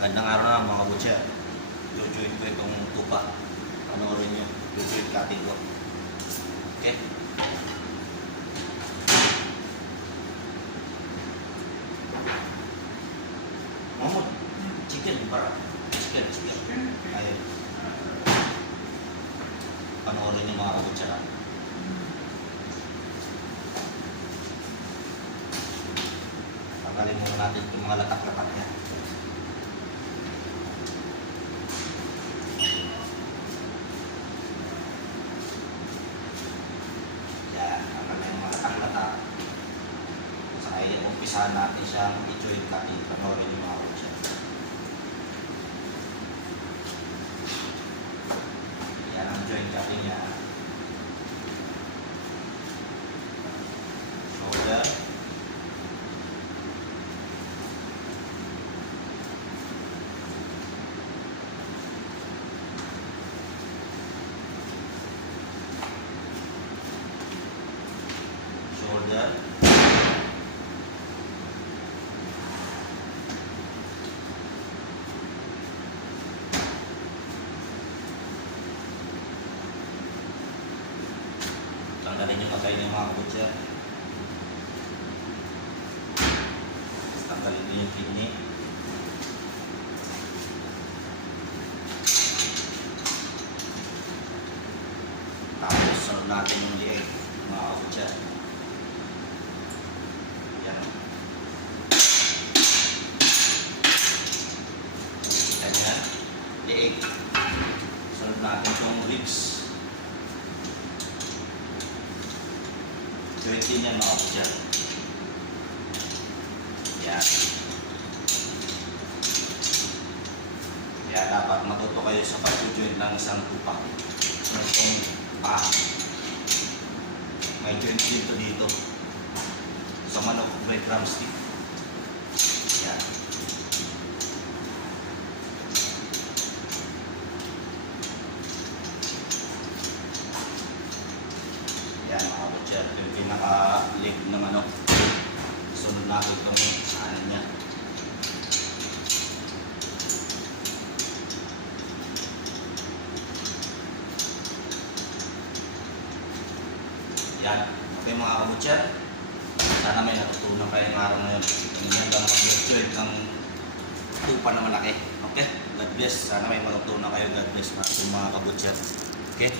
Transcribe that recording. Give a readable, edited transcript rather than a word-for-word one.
Gandang araw na mga kabutya. Jojoin ko itong tupa. Panoorin nyo. Jojoin cutting ko. Okay? Mamut. Chicken. Para. Chicken. Ayun. Panoorin nyo mga kabutya na. Tanggalin muna natin itong mga latak-latak niya. Umpisahan natin siyang i-joint cutting. Panoorin yung mga kabutya. Yan ang joint cutting niya. Shoulder. Shoulder. Tanggalin yung matay ng mga kabutya. Tanggalin din yung kidney. Tapos sunod natin yung lieg mga kabutya. Yan. Ganyan. Lieg. Sunod natin yung ribs. Joint din yan mga kabutya. Yan. Kaya dapat matuto kayo sa pag-joint ng isang tupa. Itong paa. May joint dito. Sa manok may drumstick. Yan. Yan mga kabutya. Ito yung pinaka-leg ng ano. Sunod natin itong anan niya. Yan. Okay mga kabutya. Sana may natutunan kayo ng araw ngayon. Ganyan lang mag-joint ng tupa na malaki. Okay? God bless. Sana may matutunan kayo. God bless mga kabutya. Okay?